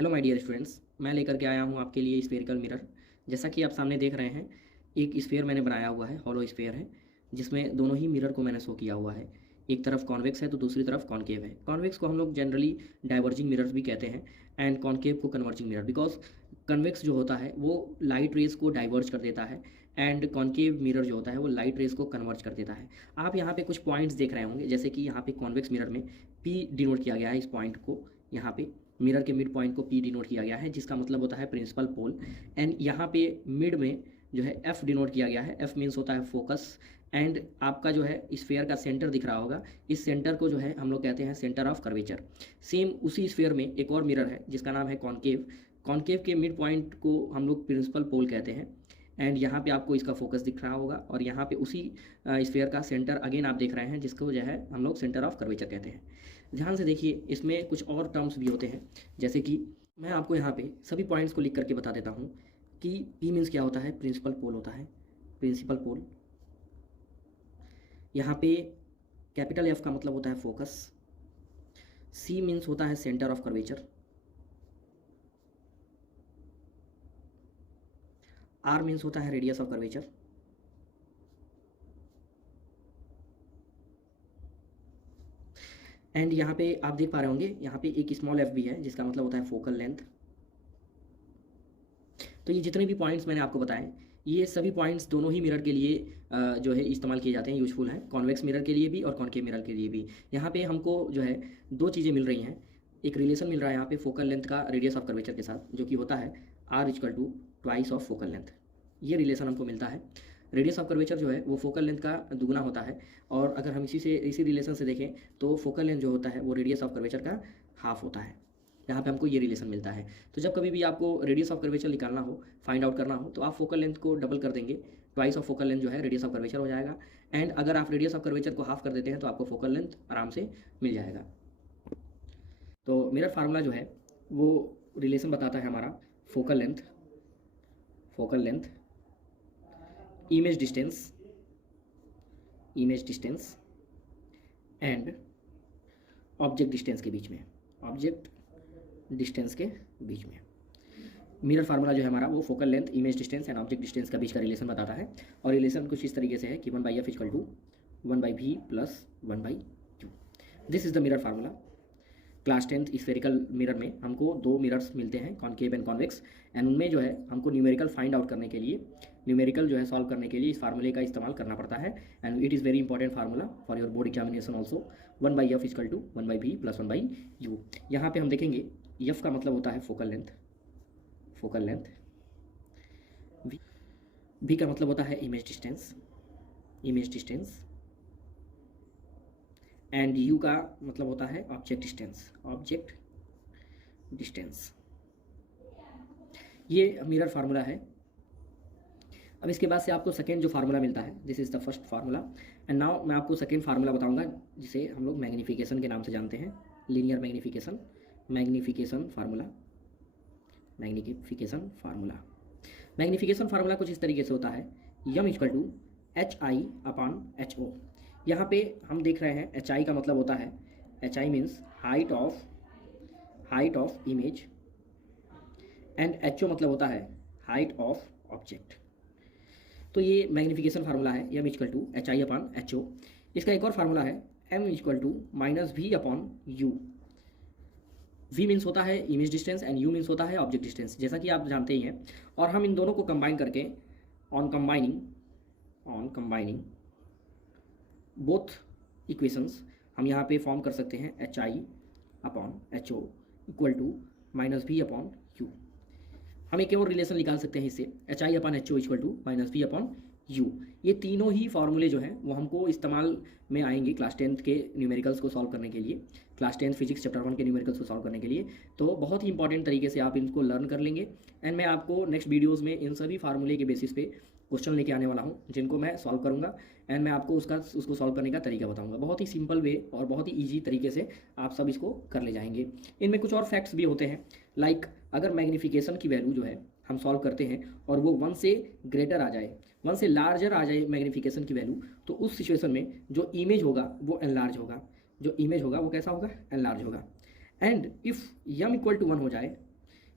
Hello my dear students, मैं लेकर के आया हूँ आपके लिए स्फेरिकल मिरर। जैसा कि आप सामने देख रहे हैं, एक स्फेयर मैंने बनाया हुआ है, हॉलो स्फेयर है, जिसमें दोनों ही मिरर को मैंने शो किया हुआ है। एक तरफ कॉन्वेक्स है तो दूसरी तरफ कॉनकेव है। कॉन्वेक्स को हम लोग जनरली डाइवर्जिंग मिरर्स भी कहते हैं एंड कॉनकेव को कन्वर्जिंग मिरर, बिकॉज कन्वेक्स जो होता है वो लाइट रेज को डाइवर्ज कर देता है एंड कॉनकेव मिरर जो होता है वो लाइट रेज को कन्वर्ज कर देता है। आप यहाँ पे कुछ पॉइंट्स देख रहे होंगे, जैसे कि यहाँ पे कॉन्वेक्स मिरर में पी डिनोट किया गया है। इस पॉइंट को यहाँ पे मिरर के मिड पॉइंट को पी डिनोट किया गया है, जिसका मतलब होता है प्रिंसिपल पोल। एंड यहाँ पे मिड में जो है एफ डिनोट किया गया है। एफ मीन्स होता है फोकस। एंड आपका जो है स्फेयर का सेंटर दिख रहा होगा, इस सेंटर को जो है हम लोग कहते हैं सेंटर ऑफ कर्वेचर। सेम उसी स्फेयर में एक और मिरर है जिसका नाम है कॉनकेव। कॉनकेव के मिड पॉइंट को हम लोग प्रिंसिपल पोल कहते हैं। एंड यहाँ पे आपको इसका फोकस दिख रहा होगा, और यहाँ पे उसी स्फेयर का सेंटर अगेन आप देख रहे हैं, जिसको जो है हम लोग सेंटर ऑफ कर्वेचर कहते हैं। ध्यान से देखिए, इसमें कुछ और टर्म्स भी होते हैं, जैसे कि मैं आपको यहाँ पे सभी पॉइंट्स को लिख करके बता देता हूँ कि पी मीन्स क्या होता है, प्रिंसिपल पोल होता है, प्रिंसिपल पोल। यहाँ पे कैपिटल एफ का मतलब होता है फोकस। सी मीन्स होता है centre of curvature. R means होता है रेडियस ऑफ कर्वेचर। एंड यहाँ पे आप देख पा रहे होंगे, यहाँ पे एक स्मॉल एफ भी है, जिसका मतलब होता है फोकल लेंथ। तो ये जितने भी पॉइंट्स मैंने आपको बताए, ये सभी पॉइंट्स दोनों ही मिरर के लिए जो है इस्तेमाल किए जाते हैं, यूजफुल हैं, कॉन्वेक्स मिरर के लिए भी और कॉनकेव मिरर के लिए भी। यहाँ पे हमको जो है दो चीज़ें मिल रही हैं। एक रिलेशन मिल रहा है यहाँ पे फोकल लेंथ का रेडियस ऑफ कर्वेचर के साथ, जो कि होता है R equal to twice of focal length. ये रिलेशन हमको मिलता है। रेडियस ऑफ कर्वेचर जो है वो फोकल लेंथ का दुगना होता है, और अगर हम इसी रिलेशन से देखें तो फोकल लेंथ जो होता है वो रेडियस ऑफ कर्वेचर का हाफ होता है। यहाँ पे हमको ये रिलेशन मिलता है। तो जब कभी भी आपको रेडियस ऑफ कर्वेचर निकालना हो, फाइंड आउट करना हो, तो आप फोकल लेंथ को डबल कर देंगे, ट्वाइस ऑफ फोकल लेंथ जो है रेडियस ऑफ कर्वेचर हो जाएगा। एंड अगर आप रेडियस ऑफ कर्वेचर को हाफ कर देते हैं तो आपको फोकल लेंथ आराम से मिल जाएगा। तो मिरर फार्मूला जो है वो रिलेशन बताता है हमारा focal length, image distance and object distance के बीच में, मिरर फार्मूला जो है हमारा वो focal length, image distance and object distance का बीच का रिलेशन बताता है। और रिलेशन कुछ इस तरीके से है कि 1/f equal to 1/v plus 1/u। This is the mirror formula. Class 10th spherical mirror में हमको दो मिरर्स मिलते हैं, कॉनकेव एंड कॉन्वेक्स, एंड उनमें जो है हमको न्यूमेरिकल फाइंड आउट करने के लिए, न्यूमेरिकल जो है सॉल्व करने के लिए इस फार्मूले का इस्तेमाल करना पड़ता है। And it is very important formula for your board examination also. 1/f equal to 1/v plus 1/u। यहाँ पे हम देखेंगे f का मतलब होता है फोकल लेंथ, v का मतलब होता है इमेज डिस्टेंस, एंड u का मतलब होता है ऑब्जेक्ट डिस्टेंस। ये मिरर फार्मूला है। अब इसके बाद से आपको सेकेंड जो फार्मूला मिलता है, this is the first formula. And now मैं आपको सेकेंड फार्मूला बताऊंगा, जिसे हम लोग मैग्नीफिकेशन के नाम से जानते हैं, लीनियर मैग्नीफिकेशन फार्मूला कुछ इस तरीके से होता है, यम इक्वल टू HI/HO। यहाँ पे हम देख रहे हैं HI का मतलब होता है, HI means height of image, and HO मतलब होता है हाइट ऑफ ऑब्जेक्ट। तो ये मैग्नीफिकेशन फार्मूला है, m इक्वल टू HI/HO। इसका एक और फार्मूला है, m equal to -v/u। v means होता है image distance and u means होता है ऑब्जेक्ट डिस्टेंस, जैसा कि आप जानते ही हैं। और हम इन दोनों को कंबाइन करके ऑन कंबाइनिंग बोथ इक्वेशंस हम यहाँ पे फॉर्म कर सकते हैं HI/HO इक्वल टू -v/u। हम एक और रिलेशन निकाल सकते हैं इससे, HI/HO इक्वल टू -v/u। ये तीनों ही फार्मूले जो हैं वो हमको इस्तेमाल में आएंगे क्लास 10th के न्यूमेरिकल्स को सॉल्व करने के लिए, क्लास 10th फिजिक्स चैप्टर 1 के न्यूमेरिकल्स को सॉल्व करने के लिए। तो बहुत ही इंपॉर्टेंट तरीके से आप इनको लर्न कर लेंगे। एंड मैं आपको नेक्स्ट वीडियोज़ में इन सभी फार्मूले के बेसिस पे क्वेश्चन लेके आने वाला हूँ, जिनको मैं सॉल्व करूँगा। एंड मैं आपको उसको सॉल्व करने का तरीका बताऊँगा, बहुत ही सिंपल वे और बहुत ही ईजी तरीके से आप सब इसको कर ले जाएंगे। इनमें कुछ और फैक्ट्स भी होते हैं, लाइक अगर मैग्नीफिकेशन की वैल्यू जो है हम सॉल्व करते हैं और वो 1 से ग्रेटर आ जाए, 1 से लार्जर आ जाए मैग्नीफिकेशन की वैल्यू, तो उस सिचुएशन में जो इमेज होगा वो एनलार्ज होगा, वो कैसा होगा, एनलार्ज होगा। And if m equal to 1 हो जाए,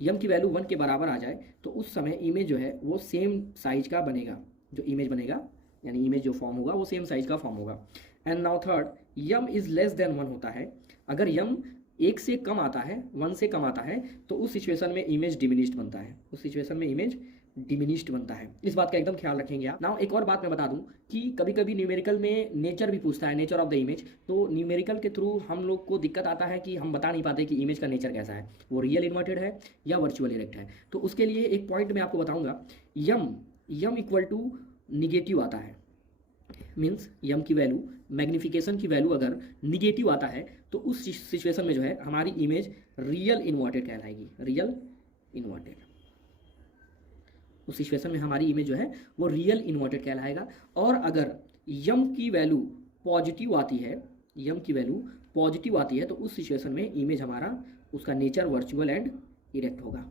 यम की वैल्यू 1 के बराबर आ जाए तो उस समय इमेज जो है वो सेम साइज का बनेगा, जो इमेज बनेगा यानी इमेज जो फॉर्म होगा वो सेम साइज का फॉर्म होगा। And now third, M is less than 1 होता है। अगर यम 1 से कम आता है, 1 से कम आता है, तो उस सिचुएशन में इमेज डिमिनिश्ड बनता है, उस सिचुएशन में इमेज डिमिनिश्ड बनता है। इस बात का एकदम ख्याल रखेंगे आप। नाउ एक और बात मैं बता दूं कि कभी कभी न्यूमेरिकल में नेचर भी पूछता है, नेचर ऑफ द इमेज। तो न्यूमेरिकल के थ्रू हम लोग को दिक्कत आता है कि हम बता नहीं पाते कि इमेज का नेचर कैसा है, वो रियल इन्वर्टेड है या वर्चुअल इरेक्ट है। तो उसके लिए एक पॉइंट मैं आपको बताऊंगा, यम इक्वल टू निगेटिव आता है, मीन्स यम की वैल्यू, मैग्निफिकेशन की वैल्यू अगर निगेटिव आता है तो उस सिचुएशन में जो है हमारी इमेज रियल इन्वर्टेड कहलाएगी, रियल इन्वर्टेड। उस सिचुएशन में हमारी इमेज जो है वो रियल इन्वर्टेड कहलाएगा। और अगर यम की वैल्यू पॉजिटिव आती है, यम की वैल्यू पॉजिटिव आती है तो उस सिचुएशन में इमेज हमारा, उसका नेचर वर्चुअल एंड इरेक्ट होगा,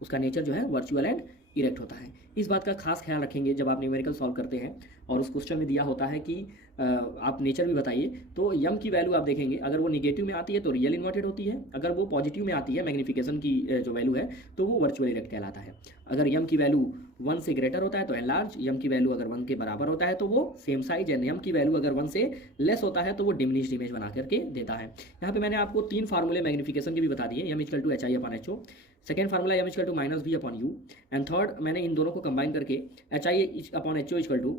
उसका नेचर जो है वर्चुअल एंड इरेक्ट होता है। इस बात का खास ख्याल रखेंगे जब आप न्यूमेरिकल सॉल्व करते हैं और उस क्वेश्चन में दिया होता है कि आप नेचर भी बताइए, तो यम की वैल्यू आप देखेंगे अगर वो निगेटिव में आती है तो रियल इन्वर्टेड होती है, अगर वो पॉजिटिव में आती है मैग्निफिकेशन की जो वैल्यू है तो वो वर्चुअल इरेक्ट कहलाता है। अगर यम की वैल्यू 1 से ग्रेटर होता है तो एनलार्ज, यम की वैल्यू अगर 1 के बराबर होता है तो वो सेम साइज, एंड यम की वैल्यू अगर 1 से लेस होता है तो वो डिमिनिश्ड इमेज बना करके देता है। यहाँ पे मैंने आपको 3 फार्मूले मैग्निफिकेशन के भी बता दिए, m equal to HI upon HO, second formula m equal to -V upon U, and third मैंने इन दोनों को कंबाइन करके HI upon HO equal to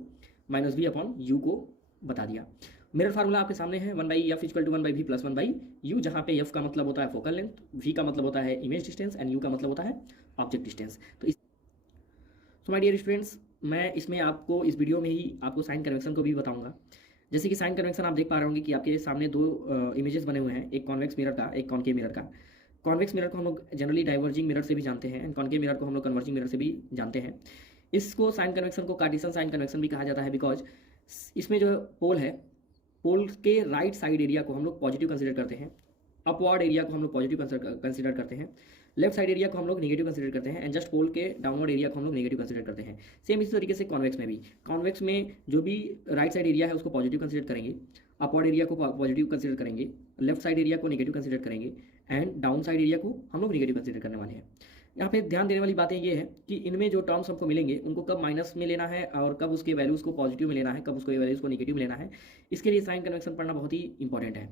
-V upon U को बता दिया। मिरर फार्मूला आपके सामने है, 1/F equal to 1/V plus 1/U, जहाँ पे F का मतलब होता है फोकल लेंथ, V का मतलब होता है इमेज डिस्टेंस एंड U का मतलब होता है ऑब्जेक्ट डिस्टेंस। तो माय डियर स्टूडेंट्स, मैं इसमें आपको इस वीडियो में ही आपको साइन कन्वेक्शन को भी बताऊंगा। जैसे कि साइन कन्वेक्शन आप देख पा रहे होंगे कि आपके सामने 2 इमेजेस बने हुए हैं, एक कॉन्वेक्स मिरर का, एक कॉनकेव मिरर का। कॉन्वेक्स मिरर को हम लोग जनरली डाइवर्जिंग मिरर से भी जानते हैं, एंड कॉनकेव मिरर को हम लोग कन्वर्जिंग मिरर से भी जानते हैं। इसको साइन कन्वेक्शन को कार्टेशियन साइन कन्वेक्शन भी कहा जाता है, बिकॉज इसमें जो पोल है, पोल के राइट साइड एरिया को हम लोग पॉजिटिव कंसिडर करते हैं, अपवर्ड एरिया को हम लोग पॉजिटिव कंसिडर करते हैं, लेफ्ट साइड एरिया को हम लोग नेगेटिव कंसिडर करते हैं, एंड जस्ट पोल के डाउनवर्ड एरिया को हम लोग नेगेटिव कंसिडर करते हैं। सेम इसी तरीके से कॉन्वेक्स में भी, कॉन्वेक्स में जो भी राइट साइड एरिया है उसको पॉजिटिव कंसिडर करेंगे, अपवर्ड एरिया को पॉजिटिव कंसिडर करेंगे, लेफ्ट साइड एरिया को नेगेटिव कंसिडर करेंगे, एंड डाउन साइड एरिया को हम लोग नेगेटिव कंसिडर करने वाले हैं। यहाँ पे ध्यान देने वाली बातें ये है कि इनमें जो टर्म्स हमको मिलेंगे उनको कब माइनस में लेना है और कब उसके वैल्यूज़ को पॉजिटिव में लेना है, कब उसके वैल्यूज़ को नेगेटिव में लेना है, इसके लिए साइन कन्वेक्शन पढ़ना बहुत ही इंपॉर्टेंट है।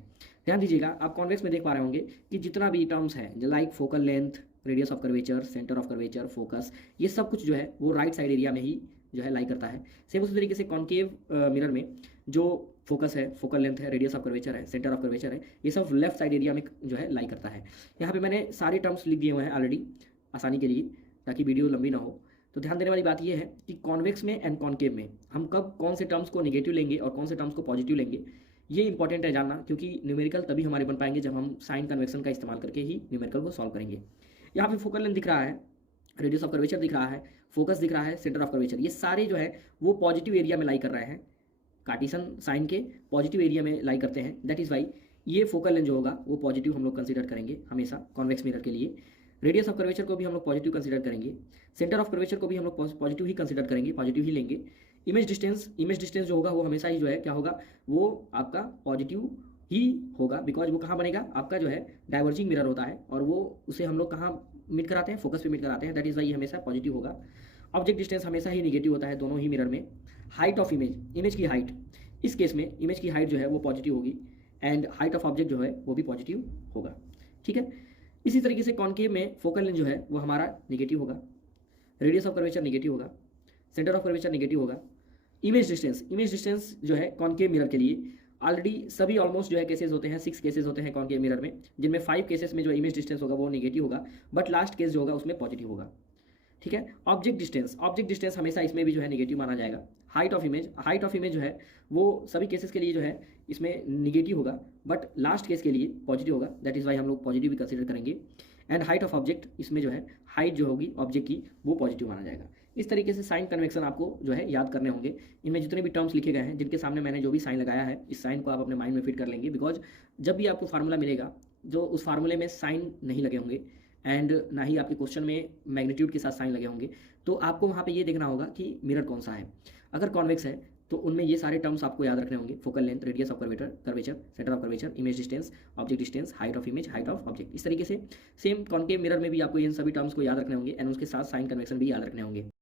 ध्यान दीजिएगा, आप कॉन्वेक्स में देख पा रहे होंगे कि जितना भी टर्म्स है like focal length, radius of curvature, centre of curvature, focus, ये सब कुछ जो है वो राइट साइड एरिया में ही जो है लाई करता है। सेम उसी तरीके से कॉनकेव मिरर में जो फोकस है, फोकल लेंथ है, रेडियस ऑफ कर्वेचर है, सेंटर ऑफ कर्वेचर है, ये सब लेफ्ट साइड एरिया में जो है लाई करता है। यहाँ पे मैंने सारे टर्म्स लिख दिए हुए हैं ऑलरेडी आसानी के लिए, ताकि वीडियो लंबी ना हो। तो ध्यान देने वाली बात यह है कि कॉन्वेक्स में एंड कॉनकेव में हम कब कौन से टर्म्स को नेगेटिव लेंगे और कौन से टर्म्स को पॉजिटिव लेंगे, ये इंपॉर्टेंट है जानना, क्योंकि न्यूमेरिकल तभी हमारे बन पाएंगे जब हम साइन कन्वेक्शन का इस्तेमाल करके ही न्यूमेरिकल को सॉल्व करेंगे। यहाँ पे फोकल लेंथ दिख रहा है, रेडियस ऑफ कर्वेचर दिख रहा है, फोकस दिख रहा है, सेंटर ऑफ कर्वेचर, ये सारे जो है वो पॉजिटिव एरिया में लाई कर रहे हैं, कार्टेशियन साइन के पॉजिटिव एरिया में लाई करते हैं। दैट इज़ वाई ये फोकल लेंथ जो होगा वो पॉजिटिव हम लोग कंसिडर करेंगे हमेशा कॉन्वेक्स मिरर के लिए। रेडियस ऑफ कर्वेचर को भी हम लोग पॉजिटिव कंसिडर करेंगे, सेंटर ऑफ कर्वेचर को भी हम लोग पॉजिटिव ही कंसिडर करेंगे, पॉजिटिव ही लेंगे। इमेज डिस्टेंस जो होगा वो हमेशा ही जो है क्या होगा, वो आपका पॉजिटिव ही होगा, बिकॉज वो कहाँ बनेगा, आपका जो है डाइवर्जिंग मिरर होता है और वो उसे हम लोग कहाँ मीट कराते हैं, फोकस पे मीट कराते हैं। दैट इज़ वाई हमेशा पॉजिटिव होगा। ऑब्जेक्ट डिस्टेंस हमेशा ही निगेटिव होता है दोनों ही मिरर में। हाइट ऑफ इमेज की हाइट, इस केस में इमेज की हाइट जो है वो पॉजिटिव होगी, एंड हाइट ऑफ ऑब्जेक्ट जो है वो भी पॉजिटिव होगा। ठीक है, इसी तरीके से कॉनकेव में फोकल लेंथ जो है वो हमारा नेगेटिव होगा, रेडियस ऑफ कर्वेचर नेगेटिव होगा, सेंटर ऑफ कर्वेचर नेगेटिव होगा। इमेज डिस्टेंस जो है कॉनकेव मिरर के लिए ऑलरेडी सभी ऑलमोस्ट जो है केसेस होते हैं, 6 केसेस होते हैं कॉनकेव मिरर में, जिनमें 5 केसेस में जो इमेज डिस्टेंस होगा वो नेगेटिव होगा, बट लास्ट केस जो होगा उसमें पॉजिटिव होगा। ठीक है, ऑब्जेक्ट डिस्टेंस हमेशा इसमें भी जो है नेगेटिव माना जाएगा। हाइट ऑफ इमेज जो है वो सभी केसेस के लिए जो है इसमें निगेटिव होगा, बट लास्ट केस के लिए पॉजिटिव होगा। दैट इज़ वाई हम लोग पॉजिटिव भी कंसिडर करेंगे। एंड हाइट ऑफ ऑब्जेक्ट, इसमें जो है हाइट जो होगी ऑब्जेक्ट की वो पॉजिटिव माना जाएगा। इस तरीके से साइन कन्वेक्शन आपको जो है याद करने होंगे। इनमें जितने भी टर्म्स लिखे गए हैं, जिनके सामने मैंने जो भी साइन लगाया है, इस साइन को आप अपने माइंड में फिट कर लेंगे, बिकॉज जब भी आपको फार्मूला मिलेगा जो उस फार्मूले में साइन नहीं लगे होंगे एंड ना ही आपके क्वेश्चन में मैग्नीट्यूड के साथ साइन लगे होंगे, तो आपको वहाँ पे ये देखना होगा कि मिरर कौन सा है। अगर कॉन्वेक्स है तो उनमें ये सारे टर्म्स आपको याद रखने होंगे। Focal length, radius of curvature, curvature, centre of curvature, image distance, object distance, height of image, height of object. इस तरीके से सेम कॉन्केव मिरर में भी आपको इन सभी टर्म्स को याद रखने होंगे एंड उसके साथ साइन कन्वेक्शन भी याद रखने होंगे।